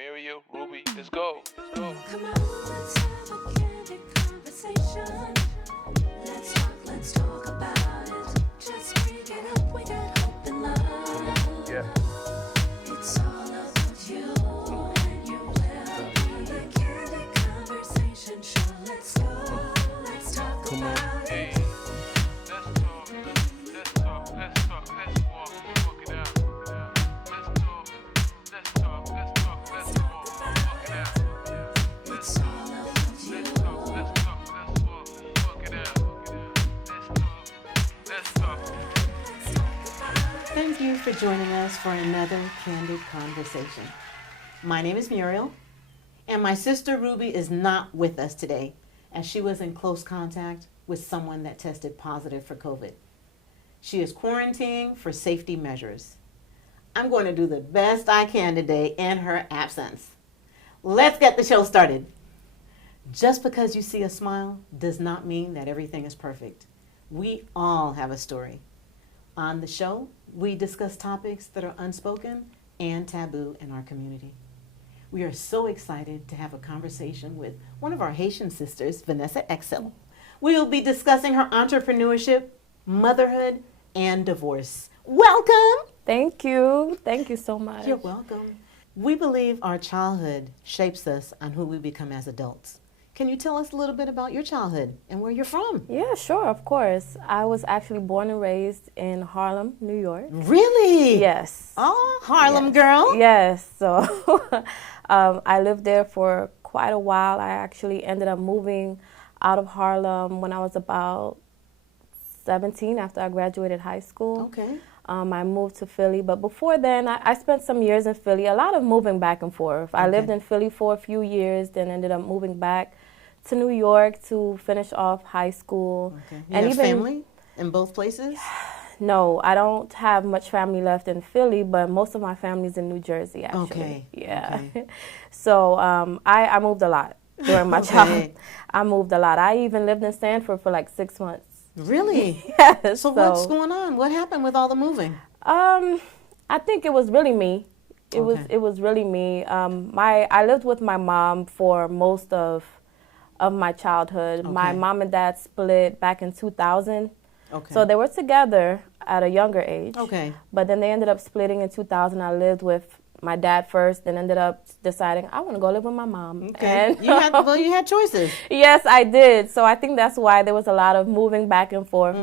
Muriel, Ruby, let's go. Come on, let's have a candid conversation. Let's talk about it. Just bring it up, we got hope and love. Yeah. It's all about you and your well-being. The Candid Conversation show. Let's go. Let's talk about Hey, it. let's talk, let's walk it out. Let's talk, walk it out. It's all about you. Let's walk it out. Let's talk. Thank you for joining us for another Candid Conversation. My name is Muriel, and my sister Ruby is not with us today, as she was in close contact with someone that tested positive for COVID. She is quarantining for safety measures. I'm going to do the best I can today in her absence. Let's get the show started. Just because you see a smile does not mean that everything is perfect. We all have a story. On the show, we discuss topics that are unspoken and taboo in our community. We are so excited to have a conversation with one of our Haitian sisters, Vanessa Exil. We will be discussing her entrepreneurship, motherhood, and divorce. Welcome! Thank you. Thank you so much. You're welcome. We believe our childhood shapes us on who we become as adults. Can you tell us a little bit about your childhood and where you're from? Yeah, sure, of course. I was actually born and raised in Harlem, New York. Really? Yes. Oh, Harlem Yes. girl. Yes. So I lived there for quite a while. I actually ended up moving out of Harlem when I was about 17 after I graduated high school. Okay. I moved to Philly, but before then, I spent some years in Philly, a lot of moving back and forth. I lived in Philly for a few years, then ended up moving back to New York to finish off high school. Okay. You have family in both places? No, I don't have much family left in Philly, but most of my family's in New Jersey, actually. Okay. Yeah. Okay. So I moved a lot during my Okay. childhood. I moved a lot. I even lived in Stanford for like 6 months. Really? Yes. So what's going on? What happened with all the moving? I think it was really me. Okay. It was really me. I lived with my mom for most of my childhood. My Okay. mom and dad split back in 2000. Okay. So they were together at a younger age. Okay. But then they ended up splitting in 2000. I lived with my dad first, and ended up deciding I want to go live with my mom. Okay. And You had choices. yes, I did. So I think that's why there was a lot of moving back and forth,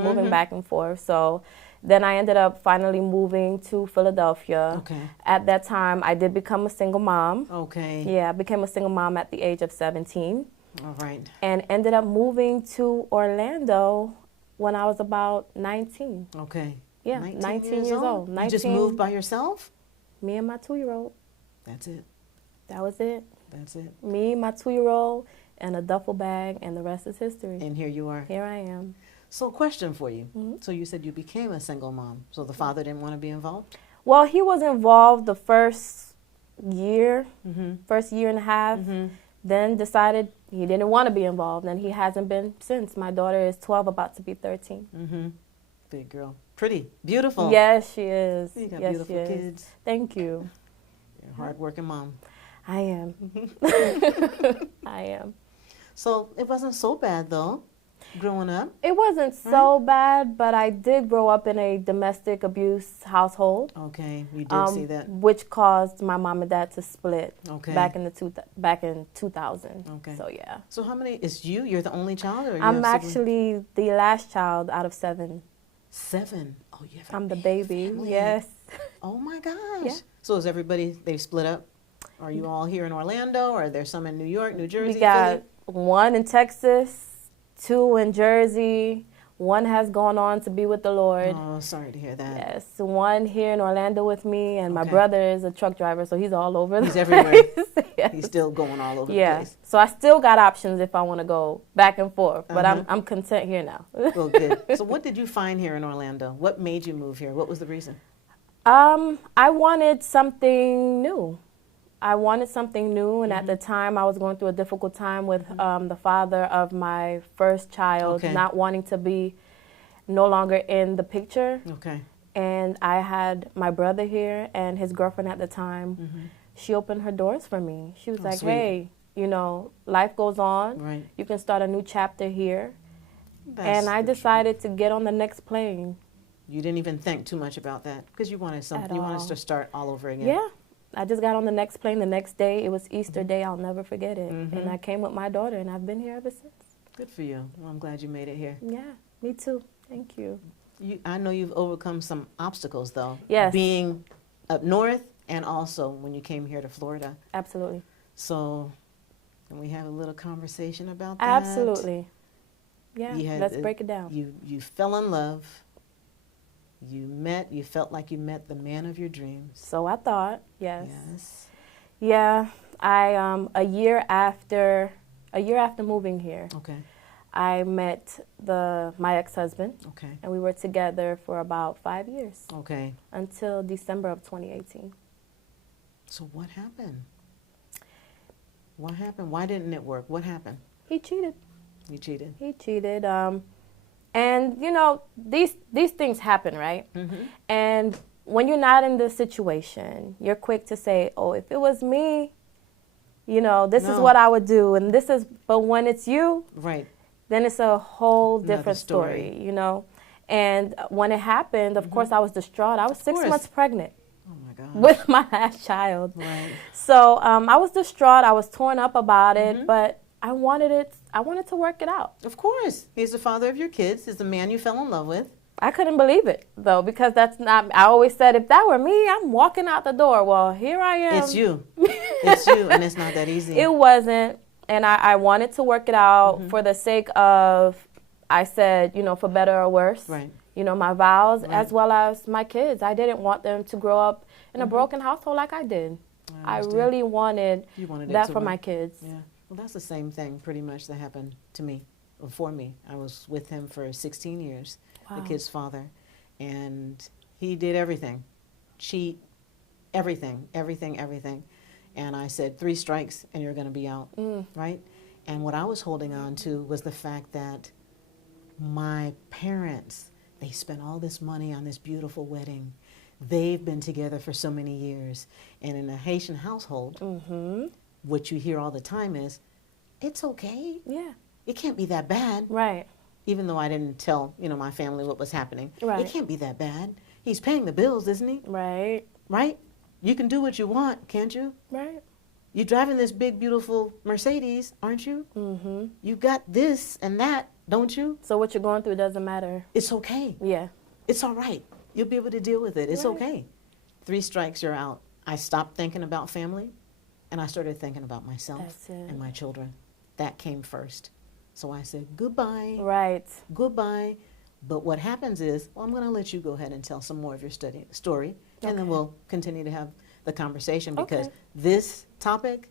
So then I ended up finally moving to Philadelphia. Okay. At that time, I did become a single mom. Okay. Yeah, I became a single mom at the age of 17 All right. and ended up moving to Orlando when I was about 19. Okay. Yeah, 19 years old. You just moved by yourself? Me and my 2-year-old. That's it. That was it. That's it. Me, my 2-year-old, and a duffel bag, and the rest is history. And here you are. Here I am. So question for you. Mm-hmm. So you said you became a single mom. So the father didn't want to be involved? Well, he was involved the first year and a half, then decided he didn't want to be involved, and he hasn't been since. My daughter is 12, about to be 13. Mm-hmm. Big girl. Pretty. Beautiful. Yes, she is. You got yes, beautiful she is. kids. Thank you. You're a hard-working mom. I am. I am. So it wasn't so bad, though, growing up. It wasn't so bad, but I did grow up in a domestic abuse household. Okay. You did see that. Which caused my mom and dad to split Okay. back in 2000. Okay. So yeah. So how many is you? You're the only child, or you I'm have siblings? actually the last child out of 7. 7. Oh, you have. I'm the big baby. family. Yes. Oh my gosh. Yeah. So is everybody? They split up? Are you all here in Orlando, or are there some in New York, New Jersey? We got Philly? 1 in Texas, 2 in Jersey. 1 has gone on to be with the Lord. Oh, sorry to hear that. Yes, 1 here in Orlando with me, and my Okay. brother is a truck driver, so he's all over. He's the everywhere. place. Yes. He's still going all over the Yeah, place. so I still got options if I want to go back and forth, but Uh-huh. I'm content here now. Well, good. So what did you find here in Orlando? What made you move here? What was the reason? I wanted something new. And at the time I was going through a difficult time with the father of my first child, Okay. not wanting to be no longer in the picture. Okay. And I had my brother here and his girlfriend at the time. she opened her doors for me. She was Oh, like, sweet. hey, you know, life goes on. Right. You can start a new chapter here. That's And I the truth. decided to get on the next plane. You didn't even think too much about that because you wanted something. At You wanted all. to start all over again. Yeah. I just got on the next plane the next day. It was Easter Day. I'll never forget it. Mhm. And I came with my daughter, and I've been here ever since. Good for you. Well, I'm glad you made it here. Yeah, me too. Thank you. I know you've overcome some obstacles though. Yes. Being up north and also when you came here to Florida. Absolutely. So, can we have a little conversation about that? Absolutely. Yeah, You had- let's break it down. You fell in love. You felt like you met the man of your dreams. So I thought, yes. Yes. Yeah, I a year after moving here, Okay. I met my ex-husband, Okay. and we were together for about 5 years Okay. until December of 2018. So what happened? What happened? Why didn't it work? What happened? He cheated. You cheated. He cheated. And you know, these things happen, right? Mm-hmm. And when you're not in this situation, you're quick to say, "Oh, if it was me, you know, this is No. what I would do." And this is, but when it's you, Right. then it's a whole Another different story. story, you know. And when it happened, of course, I was distraught. I was 6 course. months pregnant Oh my God. with my last child. Right. So I was distraught. I was torn up about it, Mhm. but I wanted to work it out. Of course. He's the father of your kids. He's the man you fell in love with. I couldn't believe it, though, because that's not, I always said, if that were me, I'm walking out the door. Well, here I am. It's you. It's you, and it's not that easy. It wasn't, and I wanted to work it out Mm-hmm. for the sake of, I said, you know, for better or worse. Right. You know, my vows Right. as well as my kids. I didn't want them to grow up in a broken household like I did. I understand. really wanted You wanted it that to for work. my kids. Yeah. Well, that's the same thing pretty much that happened to me, or for me. I was with him for 16 years, Wow. the kid's father, and he did everything. Cheat, everything. And I said, 3 strikes and you're going to be out, right? And what I was holding on to was the fact that my parents, they spent all this money on this beautiful wedding. They've been together for so many years. And in a Haitian household, Mm-hmm. what you hear all the time is, it's okay. Yeah. It can't be that bad. Right. Even though I didn't tell, my family what was happening. Right. It can't be that bad. He's paying the bills, isn't he? Right. Right? You can do what you want, can't you? Right. You're driving this big, beautiful Mercedes, aren't you? Mm-hmm. You got this and that, don't you? So what you're going through doesn't matter. It's okay. Yeah. It's all right. You'll be able to deal with it. It's Right. okay. 3 strikes, you're out. I stopped thinking about family, and I started thinking about myself That's it. and my children. That came first. So I said, goodbye, Right. goodbye. But what happens is, well, I'm going to let you go ahead and tell some more of your story, and then Okay. we'll continue to have the conversation because Okay. this topic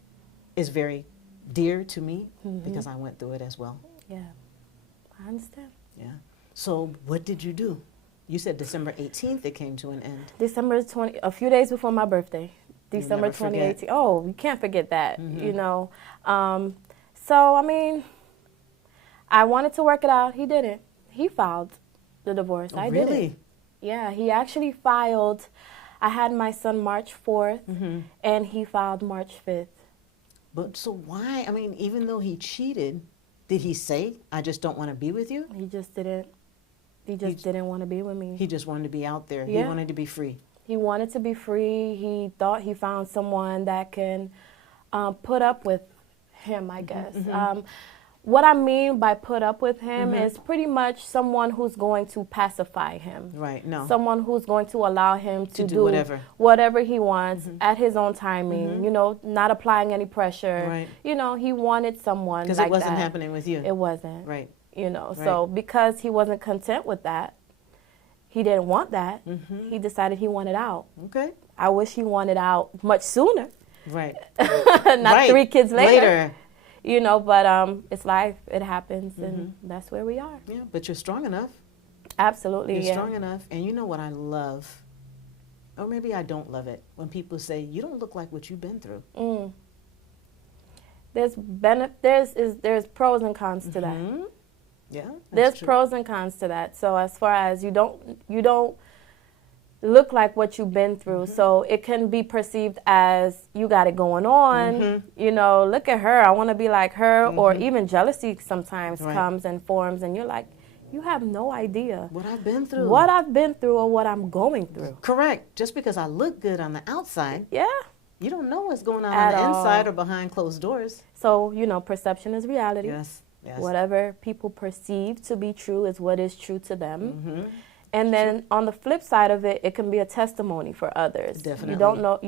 is very dear to me Mhm. because I went through it as well. Yeah. I understand. Yeah. So what did you do? You said December 18th it came to an end. December 20, a few days before my birthday. December never forget. 2018. Oh, you can't forget that, Mhm. you know. So, I mean, I wanted to work it out. He didn't. He filed the divorce. I didn't. Really? Yeah, he actually filed. I had my son March 4th, Mm-hmm. and he filed March 5th. But so why? I mean, even though he cheated, did he say, I just don't want to be with you? He just didn't. He just didn't want to be with me. He just wanted to be out there. He Yeah. wanted to be free. He wanted to be free. He thought he found someone that can put up with him, I guess. What I mean by put up with him is pretty much someone who's going to pacify him. Right, no. Someone who's going to allow him to do whatever. whatever he wants at his own timing, you know, not applying any pressure. Right. You know, he wanted someone Because like it wasn't that. happening with you. It wasn't. Right. You know, so because he wasn't content with that, he didn't want that, he decided he wanted out. Okay. I wish he wanted out much sooner, Right. not Right. 3 kids later. You know, but it's life. It happens, and that's where we are. Yeah, but you're strong enough. Absolutely, You're yeah. strong enough. And you know what I love? Or maybe I don't love it. When people say, you don't look like what you've been through. Mm. There's pros and cons to that. Mhm. Yeah. There's that's true. pros and cons to that. So as far as you don't look like what you've been through. So it can be perceived as you got it going on. You know, look at her. I want to be like her. Or even jealousy sometimes comes and forms, and you're like, you have no idea What I've been through. what I've been through or what I'm going through. Correct. Just because I look good on the outside, Yeah. you don't know what's going on At the all. inside or behind closed doors. So, you know, perception is reality. Yes. Yes. Whatever people perceive to be true is what is true to them. And then on the flip side of it, it can be a testimony for others. Definitely.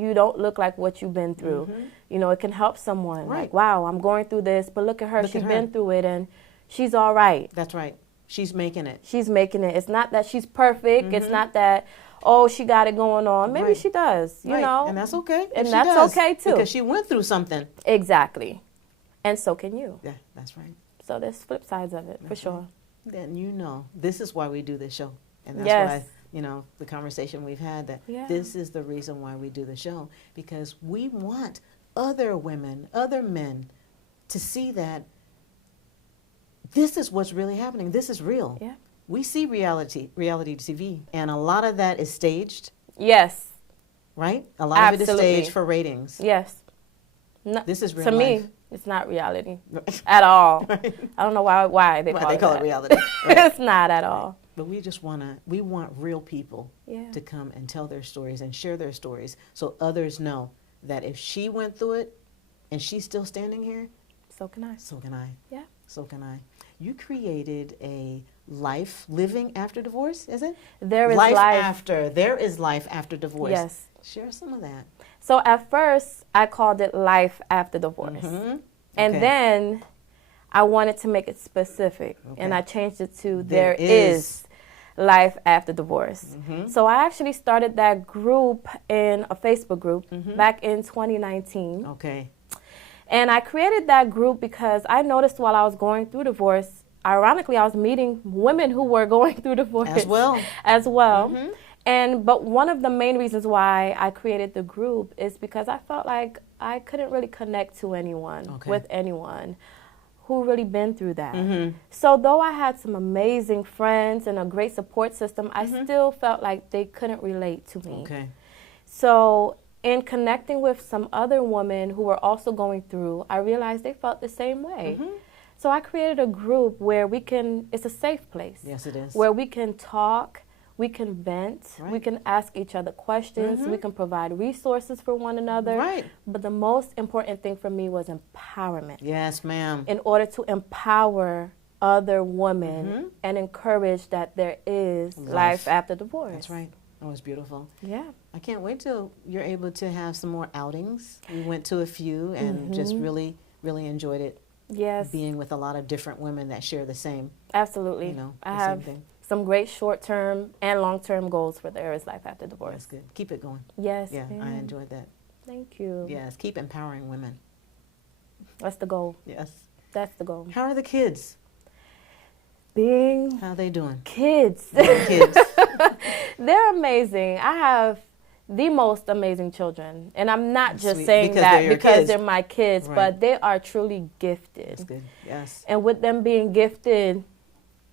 You don't look like what you've been through. You know, it can help someone. Right. Like, wow, I'm going through this, but look at her. Look She's at her. been through it and she's all right. That's right. She's making it. She's making it. It's not that she's perfect. It's not that, oh, she got it going on. Maybe Right. she does, you Right. know. And that's okay. if And she that's does, okay, too. Because she went through something. Exactly. And so can you. Yeah, that's right. So there's flip sides of it, for sure. Then you know, this is why we do this show. And that's Yes. why, you know, the conversation we've had, that Yeah. this is the reason why we do the show. Because we want other women, other men to see that this is what's really happening. This is real. Yeah. We see reality TV, and a lot of that is staged, Yes. right? A lot of it is Absolutely. staged for ratings. Yes. No, This is real to life. me, it's not reality at all. Right. I don't know why they Why call they it call that. it reality. Right. It's not at all. But we want real people Yeah. to come and tell their stories and share their stories, so others know that if she went through it and she's still standing here, So can I. so can I. Yeah. So can I. You created a life living after divorce, is it? There is life life. after. There is life after divorce. Yes. Share some of that. So at first, I called it life after divorce. Mhm. And Okay. then I wanted to make it specific. And Okay. I changed it to There there is life after divorce. Mm-hmm. So I actually started that group in a Facebook group back in 2019. Okay. And I created that group because I noticed while I was going through divorce, ironically, I was meeting women who were going through divorce As well. as well. Mhm. But one of the main reasons why I created the group is because I felt like I couldn't really connect to anyone, Okay. with anyone who really been through that. Mhm. So though I had some amazing friends and a great support system, I still felt like they couldn't relate to me. Okay. So in connecting with some other women who were also going through, I realized they felt the same way. Mm-hmm. So I created a group where it's a safe place. Yes, it is. Where we can talk, we can vent, we Right. can ask each other questions, we can provide resources for one another. Right. But the most important thing for me was empowerment. Yes, ma'am. In order to empower other women and encourage that there is life after divorce. That's right. That was beautiful. Yeah. I can't wait till you're able to have some more outings. We went to a few and just really, really enjoyed it. Yes. Being with a lot of different women that share the same, Absolutely. you know, I the same have thing. some great short-term and long-term goals for There Is Life After That's Divorce. good. Keep it going. Yes. Yeah, I ma'am. enjoyed that. Thank you. Yes, keep empowering women. That's the goal. Yes. That's the goal. How are the kids? Being How are they doing? kids. Little kids. They're amazing. I have the most amazing children. And I'm not just Sweet. saying Because that they're your because kids. they're my kids, Right. but they are truly gifted. That's good. Yes. And with them being gifted,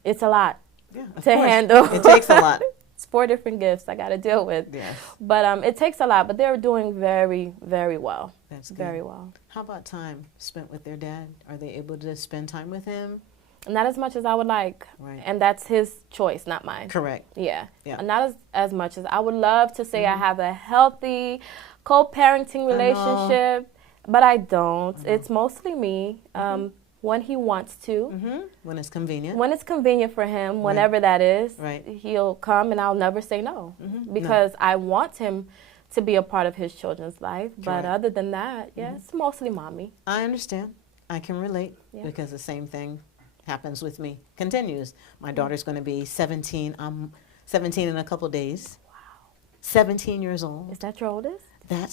it's a lot Yeah. Of to course. handle. It takes a lot. It's 4 different gifts I got to deal with. Yes. But it takes a lot, but they're doing very, very well. That's good. Very well. How about time spent with their dad? Are they able to spend time with him? Not as much as I would like. Right. And that's his choice, not mine. Correct. Yeah. Yeah. Not as much as I would love to say I have a healthy co-parenting relationship, but I don't. It's mostly me. When he wants to. Mm-hmm. When it's convenient. When it's convenient for him, whenever that is, Right. he'll come and I'll never say no. Mhm. Because I want him to be a part of his children's life. But Correct. other than that, yeah, it's mostly mommy. I understand. I can relate Yeah. because the same thing happens with me. Continues. My daughter's going to be 17. I'm 17 in a couple days. Wow. 17 years old. Is that your oldest?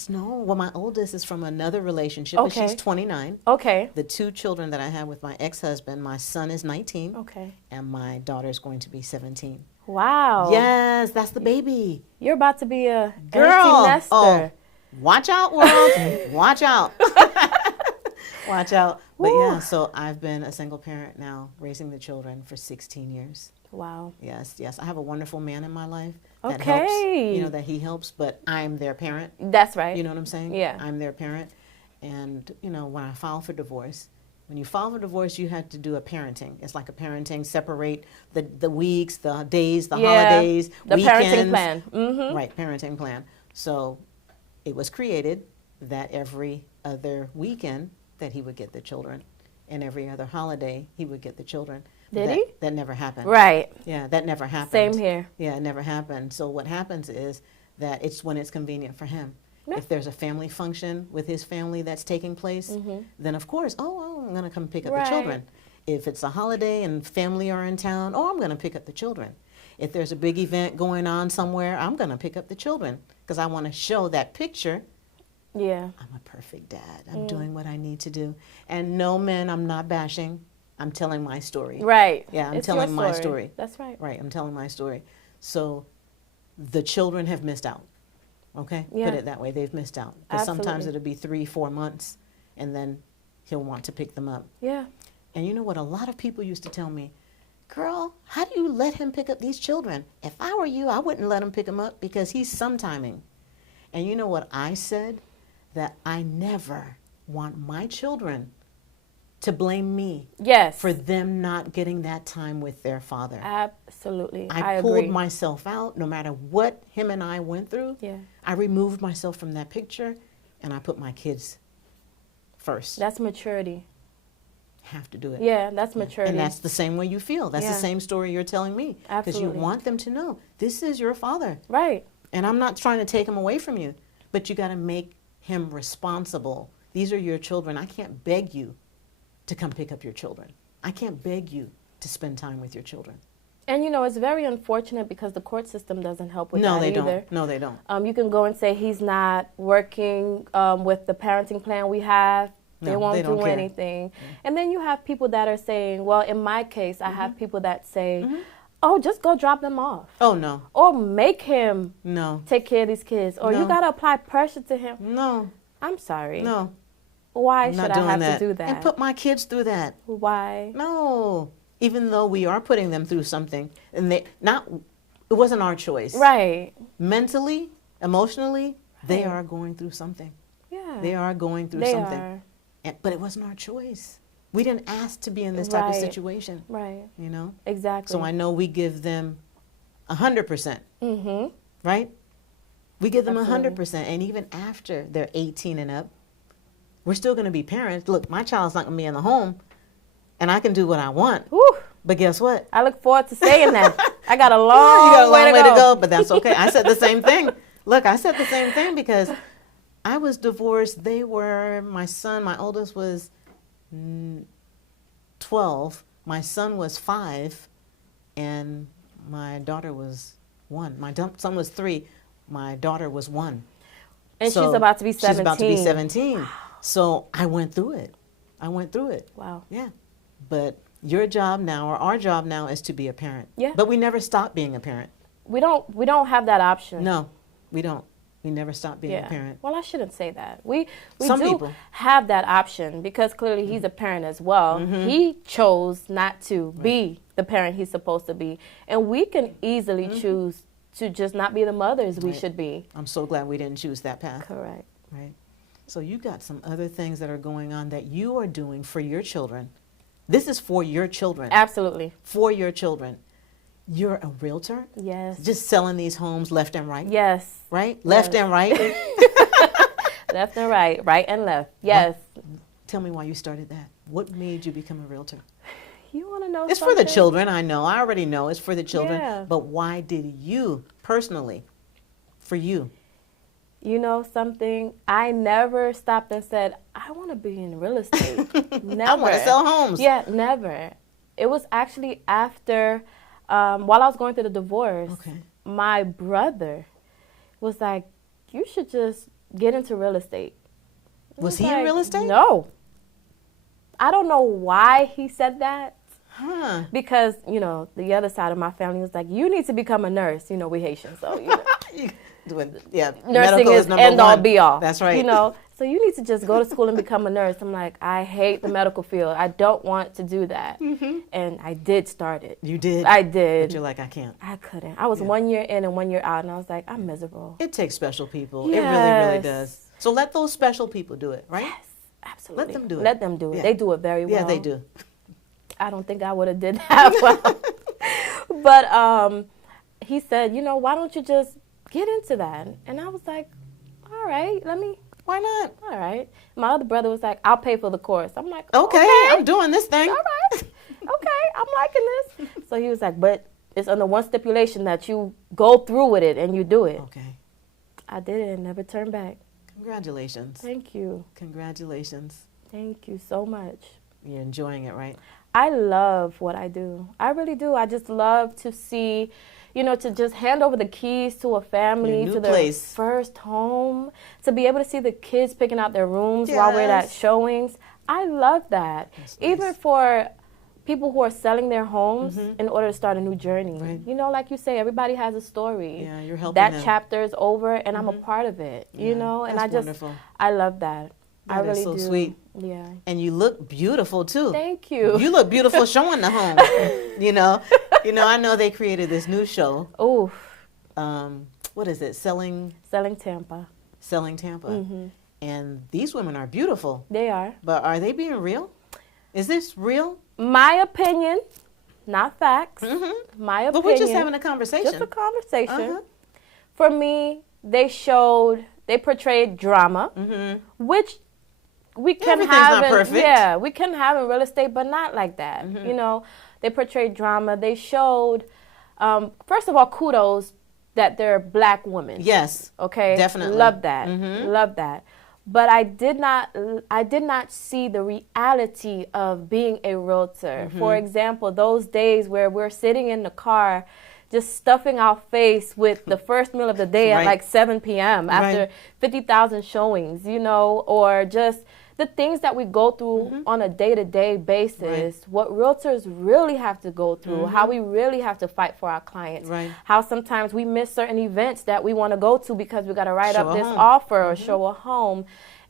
Well, my oldest is from another relationship, but Okay. she's 29. Okay. The 2 children that I have with my ex-husband, my son is 19, Okay. and my daughter is going to be 17. Wow. Yes, that's the baby. You're about to be a Girl. empty nester. Oh, watch out, world. Watch out. Watch out. But Woo. yeah, so I've been a single parent now, raising the children for 16 years. Wow. Yes. I have a wonderful man in my life that Okay. helps, that he helps, but I'm their parent. That's right. You know what I'm saying? Yeah. I'm their parent. And, when I filed for divorce, when you file for divorce, you had to do a parenting. It's like a parenting, separate the weeks, the days, the holidays, the weekends. parenting plan. Mm-hmm. Right, parenting plan. So it was created that every other weekend that he would get the children, and every other holiday he would get the children. Did he? That never happened. Right. Yeah, that never happened. Same here. Yeah, it never happened. So what happens is that it's when it's convenient for him. Yeah. If there's a family function with his family that's taking place, then of course, I'm going to come pick up Right. the children. If it's a holiday and family are in town, I'm going to pick up the children. If there's a big event going on somewhere, I'm going to pick up the children because I want to show that picture. Yeah. I'm a perfect dad. I'm doing what I need to do. And no, men, I'm not bashing. I'm telling my story. Right. Yeah, I'm It's your telling my story. That's right. Right, I'm telling my story. So the children have missed out. Okay? Yeah. Put it that way. They've missed out. Because sometimes Absolutely. it'll be 3-4 months, and then he'll want to pick them up. Yeah. And you know what? A lot of people used to tell me, girl, how do you let him pick up these children? If I were you, I wouldn't let him pick them up because he's sometiming. And you know what I said? That I never want my children to blame me Yes. for them not getting that time with their father. Absolutely. I agree. pulled myself out no matter what him and I went through. Yeah. I removed myself from that picture and I put my kids first. That's maturity. Have to do it. Yeah, that's maturity. And that's the same way you feel. That's Yeah. the same story you're telling me. Because you Absolutely. want them to know this is your father. Right. And I'm not trying to take him away from you, but you got to make him responsible. These are your children. I can't beg you to come pick up your children. I can't beg you to spend time with your children. And it's very unfortunate because the court system doesn't help with No, that they either. don't. No, they don't. You can go and say he's not working with the parenting plan we have. They No, won't they don't do care. anything. And then you have people that are saying, well, in my case, I have people that say, oh, just go drop them off. Oh, no. Or make him No. take care of these kids. Or you No. got to apply pressure to him. No. I'm sorry. No. Why I'm should not I doing have that. to do that? And put my kids through that. Why? No. Even though we are putting them through something. And it wasn't our choice. Right. Mentally, emotionally, they Right. are going through something. Yeah. They are going through They something. are. But it wasn't our choice. We didn't ask to be in this type of Right. situation, Right. Exactly. So I know we give them 100%, Mm-hmm. right? We give them Absolutely. 100%, and even after they're 18 and up, we're still going to be parents. Look, my child's not going to be in the home, and I can do what I want. Whew. But guess what? I look forward to saying that. I got a long, Oh, you got a long way to go. go, but that's okay. I said the same thing. Look, I said the same thing because I was divorced. My son, my oldest was 12. My son was 5, and my daughter was 1. My son was 3. My daughter was 1. And So she's about to be 17. She's about to be 17. So I went through it. Wow. Yeah. But your job now, or our job now, is to be a parent. Yeah. But we never stop being a parent. We don't have that option. No, we don't. We never stop being a parent. Well, I shouldn't say that. We Some do people. have that option because clearly he's a parent as well. He chose not to be the parent he's supposed to be. And we can easily choose to just not be the mothers we Right. should be. I'm so glad we didn't choose that path. Correct. Right. So you got some other things that are going on that you are doing for your children. This is for your children. Absolutely. For your children. You're a realtor? Yes. Just selling these homes left and right? Yes. Right? Left Yes. and right? Left and right and left. Yes. Tell me why you started that. What made you become a realtor? You want to know It's something? for the children, I know. I already know it's for the children. Yeah. But why did you, personally, for you? You know something? I never stopped and said, I want to be in real estate. Never. I want to sell homes. Yeah, never. It was actually after, while I was going through the divorce, Okay. my brother was like, you should just get into real estate. I Was he in like, real estate? No. I don't know why he said that. Huh. Because, the other side of my family was like, you need to become a nurse. We Haitian, so, Yeah, nursing medical is number end all one. be all. That's right. so you need to just go to school and become a nurse. I'm like, I hate the medical field. I don't want to do that. And I did start it. You did? I did. But you're like, I can't. I couldn't. I was 1 year in and 1 year out, and I was like, I'm miserable. It takes special people. It really, really Yes. does. So let those special people do it, right? Yes, absolutely. Let them do it. Let them do it. Yeah. They do it very well. Yeah, they do. I don't think I would have did that well. But he said, you know, why don't you just get into that? And I was like, all right, Why not? all right. My other brother was like, I'll pay for the course. I'm like, Okay, I'm doing this thing. all right. Okay, I'm liking this. So he was like, but it's under one stipulation that you go through with it and you do it. Okay. I did it and never turned back. Congratulations. Thank you. Congratulations. Thank you so much. You're enjoying it, right? I love what I do. I really do. I just love to see, you know, to just hand over the keys to a family, Your new to their place. first home, to be able to see the kids picking out their rooms while we're at Yes. showings. I love that. That's Even nice. for people who are selling their homes in order to start a new journey. Right. You know, like you say, everybody has a story. Yeah, you're helping that them. chapter is over and I'm a part of it, you Yeah, know, and that's I just, wonderful. I love that. I That is really so do. sweet. Yeah. And you look beautiful too. Thank you. You look beautiful showing the home. You know, I know they created this new show. Ooh, What is it? Selling Tampa. Tampa. Mm-hmm. And these women are beautiful. They are. But are they being real? Is this real? My opinion, not facts. Mm-hmm. My opinion. But we're just having a conversation. Just a conversation. Uh-huh. For me, they portrayed drama, which we can Everything's have not in, perfect. yeah, we can have in real estate, but not like that. You know, they portrayed drama. They showed, first of all, kudos that they're black women. Yes. Okay. Definitely. Love that. Love that. But I did not see the reality of being a realtor. For example, those days where we're sitting in the car just stuffing our face with the first meal of the day at Right. like 7 p.m. after Right. 50,000 showings, you know, or just the things that we go through on a day-to-day basis, what realtors really have to go through, how we really have to fight for our clients, Right. how sometimes we miss certain events that we want to go to because we got to write Show up a this home. offer or show a home.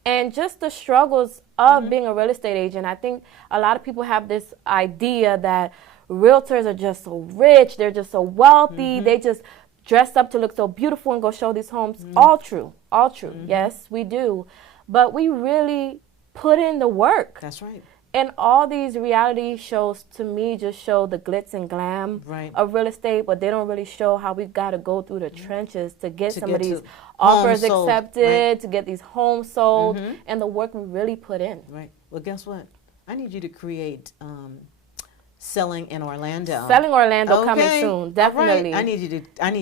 And just the struggles of being a real estate agent. I think a lot of people have this idea that realtors are just so rich, they're just so wealthy, they just dress up to look so beautiful and go show these homes. All true, all true. Yes, we do. But we really put in the work. That's right. And all these reality shows, to me, just show the glitz and glam Right. of real estate, but they don't really show how we've got to go through the trenches to get To some get of these to offers homes sold, accepted, right. to get these homes sold, and the work we really put in. Right. Well, guess what? I need you to create Selling in Orlando. Selling Orlando coming Okay. soon, All right. definitely. I need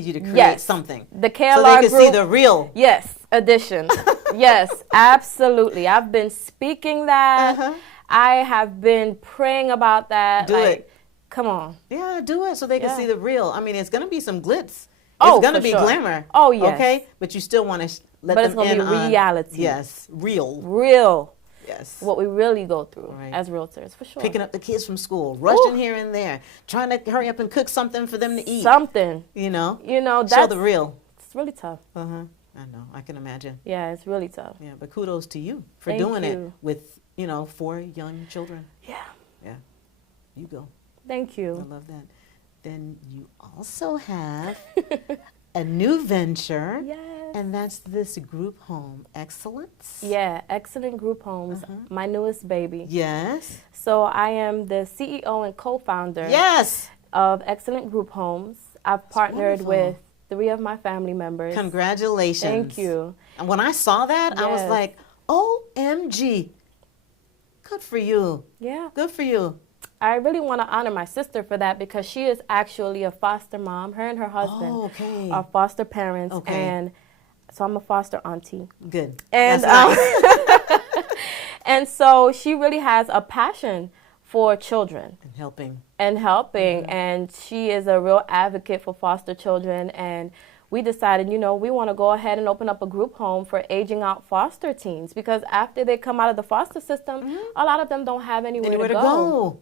you to create Yes. something. The So KLR they can group. see the real. Yes, edition. Yes, absolutely. I've been speaking that. Uh-huh. I have been praying about that. Do it. Come on. Yeah, do it so they can Yeah. see the real. I mean, it's going to be some glitz. Oh, it's going to for be sure. glamour. Oh, yes. Okay? But you still want to let But them it's gonna in be on- reality. Yes, real. Real. Yes. What we really go through Right. as realtors, for sure. Picking up the kids from school, rushing Ooh. here and there, trying to hurry up and cook something for them to eat. Something. You know? You know, Show that's the real. it's really tough. Uh-huh. I know. I can imagine. Yeah, it's really tough. Yeah, but kudos to you for Thank doing it you. with, 4 young children. Yeah. Yeah. You go. Thank I you. love that. Then you also have a new venture, Yes. and that's this group home, Excellence. Yeah, Excellent Group Homes, my newest baby. Yes. So I am the CEO and co-founder Yes. of Excellent Group Homes. I've partnered wonderful. with 3 of my family members. Congratulations. Thank you. And when I saw that, I was Yes. like, OMG. Good for you. Yeah. Good for you. I really want to honor my sister for that because she is actually a foster mom. Her and her husband Oh, okay. are foster parents. Okay. And so I'm a foster auntie. Good. And That's nice. and so she really has a passion for children And helping. and helping, and she is a real advocate for foster children. And we decided, we want to go ahead and open up a group home for aging out foster teens, because after they come out of the foster system, a lot of them don't have anywhere Anywhere to to go. go.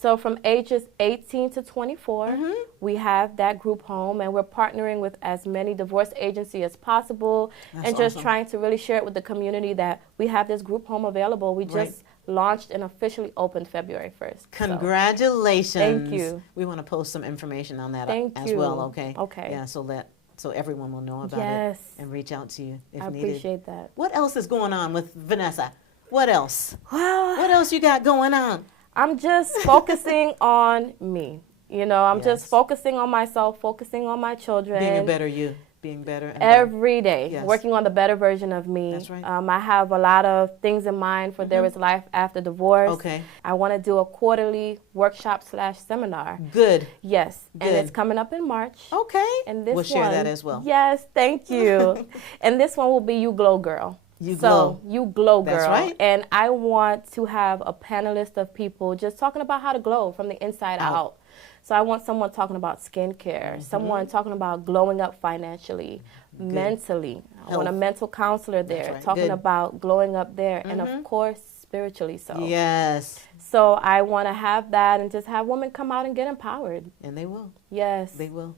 So from ages 18 to 24, Mm-hmm. we have that group home, and we're partnering with as many divorce agencies as possible, That's and just awesome. trying to really share it with the community that we have this group home available. We Right. just launched and officially opened February 1st. So, Congratulations. Thank you. We want to post some information on that Thank as well, you. okay? Okay. Yeah, so everyone will know about Yes. it and reach out to you if I needed. appreciate that. What else is going on with Vanessa? What else? Well, What else you got going on? I'm just focusing on me. You know, I'm Yes. just focusing on myself, focusing on my children. Being a better you, being better and better. Every day, Yes. working on the better version of me. That's right. I have a lot of things in mind for There Is Life After Divorce. Okay. I want to do a quarterly workshop/seminar. Good. Yes, and Good. it's coming up in March. Okay. And this We'll share one, that as well. Yes, thank you. And this one will be You Glow Girl. You So, glow. You Glow Girl. That's right. And I want to have a panelist of people just talking about how to glow from the inside out. So I want someone talking about skincare, Mm-hmm. someone talking about glowing up financially, mentally. I want a Health. mental counselor there right. talking Good. about glowing up there, and Mhm. of course, spiritually so. Yes. So I want to have that and just have women come out and get empowered. And they will. Yes. They will.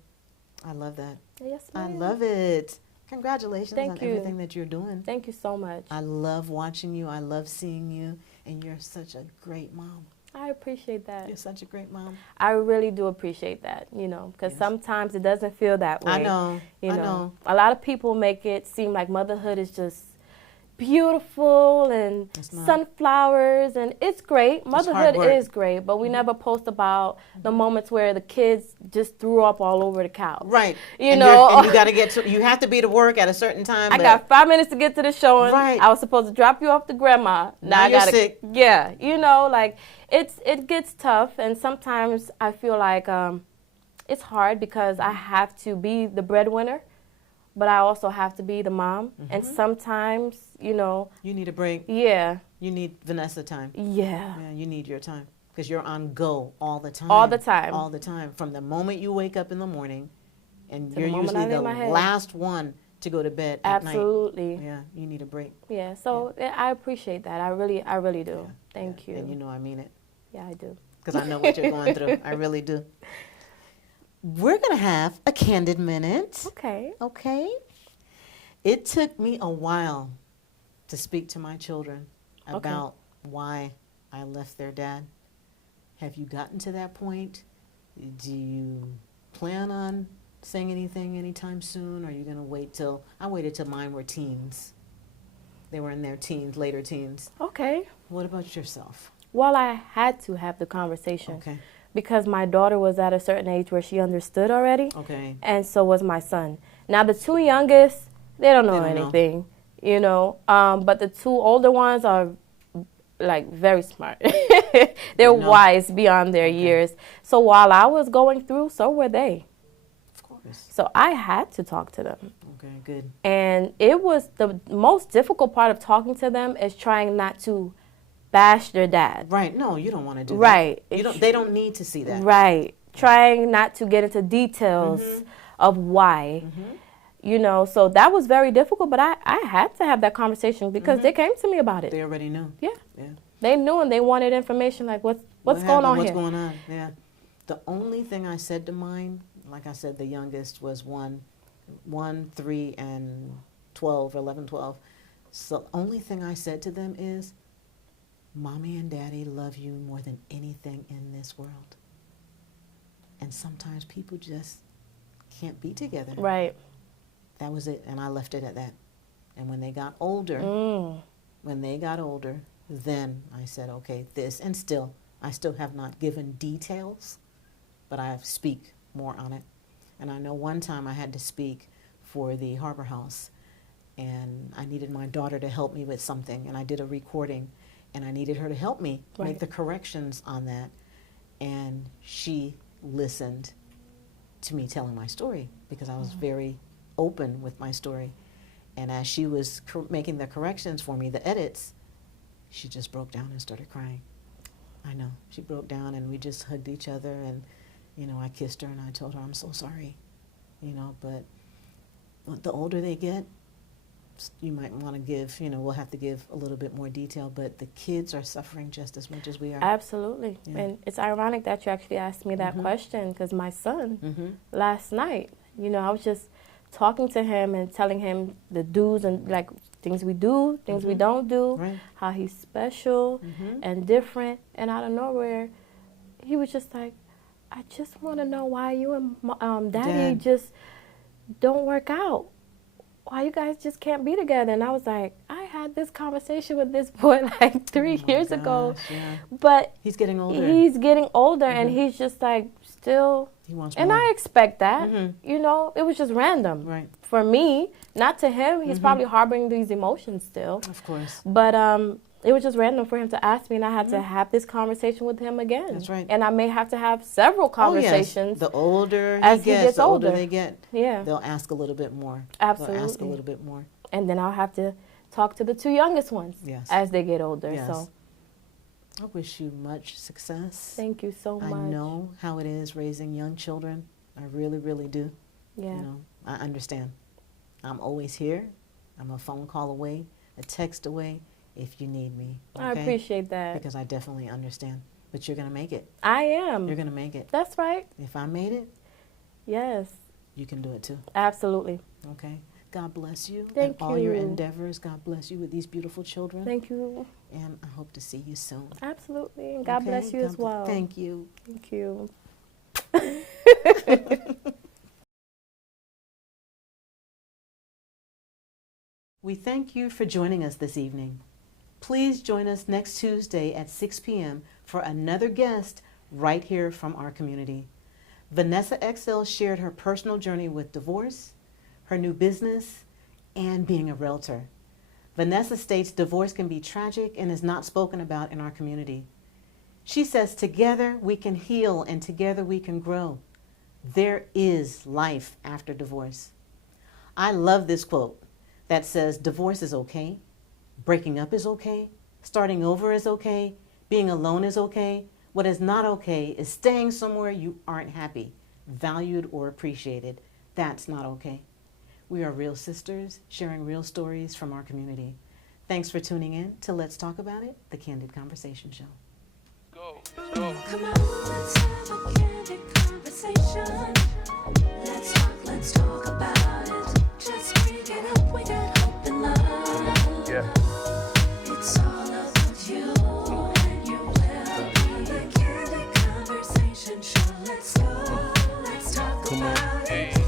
I love that. Yes, I ma'am. love it. Congratulations Thank on you. everything that you're doing. Thank you so much. I love watching you. I love seeing you. And you're such a great mom. I appreciate that. You're such a great mom. I really do appreciate that, you know, because Yes. sometimes it doesn't feel that way. I know. You I know, know. a lot of people make it seem like motherhood is just beautiful and It's not. sunflowers, and it's great. Motherhood work. is great, but we never post about the moments where the kids just threw up all over the couch. Right. You And know, and you got to get to, you have to be to work at a certain time. I but got 5 minutes to get to the showing. Right. I was supposed to drop you off to grandma. Now I you're gotta, sick. Yeah, you know, like it gets tough, and sometimes I feel like it's hard because I have to be the breadwinner, but I also have to be the mom, and sometimes, you know, You need a break. yeah, You need Vanessa time. yeah, Yeah, you need your time because you're on go all the time. All the time. All the time. From the moment you wake up in the morning, and To the you're moment I usually lay the my head. last one to go to bed at night. absolutely, Yeah, you need a break. yeah. So I appreciate that. I really do. Yeah, Thank yeah. you. And you know I mean it Yeah, I do. because I know what you're going through. I really do. We're going to have a candid minute. Okay. Okay. It took me a while to speak to my children about why I left their dad. Have you gotten to that point? Do you plan on saying anything anytime soon? Or are you going to wait till, I waited till mine were teens. They were in their teens, later teens. Okay. What about yourself? Well, I had to have the conversation. Okay. Because my daughter was at a certain age where she understood already, Okay. and so was my son. Now, the two youngest, they don't know They don't know. anything, you know, but the two older ones are, like, very smart. They're know. wise beyond their years. So while I was going through, so were they. Of course. So I had to talk to them. Okay, good. And it was the most difficult part of talking to them is trying not to bash their dad. Right. No, you don't want to do Right. that. You don't, they don't need to see that. Right. Trying not to get into details of why. You know, so that was very difficult, but I had to have that conversation because they came to me about it. They already knew. Yeah. Yeah. They knew and they wanted information like what's What going happened? on What's here. going on? Yeah. The only thing I said to mine, like I said, the youngest was 1, 3, and 12, 11, 12. So the only thing I said to them is, Mommy and Daddy love you more than anything in this world. And sometimes people just can't be together. Right. That was it, and I left it at that. And when they got older, then I said, okay, this, and still, I still have not given details, but I speak more on it. And I know one time I had to speak for the Harbor House, and I needed my daughter to help me with something, and I did a recording, and I needed her to help me make Right. the corrections on that. And she listened to me telling my story because I was very open with my story. And as she was making the corrections for me, the edits, she just broke down and started crying. I know. She broke down and we just hugged each other, and, you know, I kissed her and I told her I'm so sorry, you know, but the older they get, you might want to give, we'll have to give a little bit more detail, but the kids are suffering just as much as we are. Absolutely. Yeah. And it's ironic that you actually asked me that question, because my son, last night, I was just talking to him and telling him the do's and like things we do, things we don't do, Right. how he's special and different. And out of nowhere, he was just like, I just want to know why you and Daddy Dad. just don't work out. Why you guys just can't be together? And I was like, I had this conversation with this boy like 3 years ago. Gosh, yeah. But He's getting older. he's getting older and he's just like still. He wants And more. I expect that. It was just random. Right. For me, not to him. He's probably harboring these emotions still. Of course. But it was just random for him to ask me, and I had to have this conversation with him again. That's right. And I may have to have several conversations. Oh, yes. The older as he he gets, gets the older older. they get, Yeah. they'll ask a little bit more. Absolutely. They'll ask a little bit more. And then I'll have to talk to the two youngest ones Yes. as they get older. Yes. So I wish you much success. thank you so much. I know how it is raising young children. I really, really do. Yeah. I understand. I'm always here. I'm a phone call away, a text away if you need me. I okay? appreciate that. Because I definitely understand. But you're going to make it. I am. You're going to make it. That's right. If I made it, Yes. you can do it too. Absolutely. Okay? God bless you. Thank and all your you. endeavors. God bless you with these beautiful children. Thank you. And I hope to see you soon. Absolutely. And God Okay? bless you as God- well. Thank you. Thank you. We thank you for joining us this evening. Please join us next Tuesday at 6 p.m. for another guest right here from our community. Vanessa Exil shared her personal journey with divorce, her new business, and being a realtor. Vanessa states divorce can be tragic and is not spoken about in our community. She says, together we can heal and together we can grow. There is life after divorce. I love this quote that says divorce is okay, breaking up is okay, starting over is okay, being alone is okay. What is not okay is staying somewhere you aren't happy, valued, or appreciated. That's not okay. We are real sisters sharing real stories from our community. Thanks for tuning in to Let's Talk About It, the Candid Conversation Show. Go. Let's go. Come on, let's have a candid conversation. Let's talk about it. Just bring it up, we got hope and love. Yeah. It's all about you and your well-being. The Candid Conversation Show. Let's go, let's talk about it.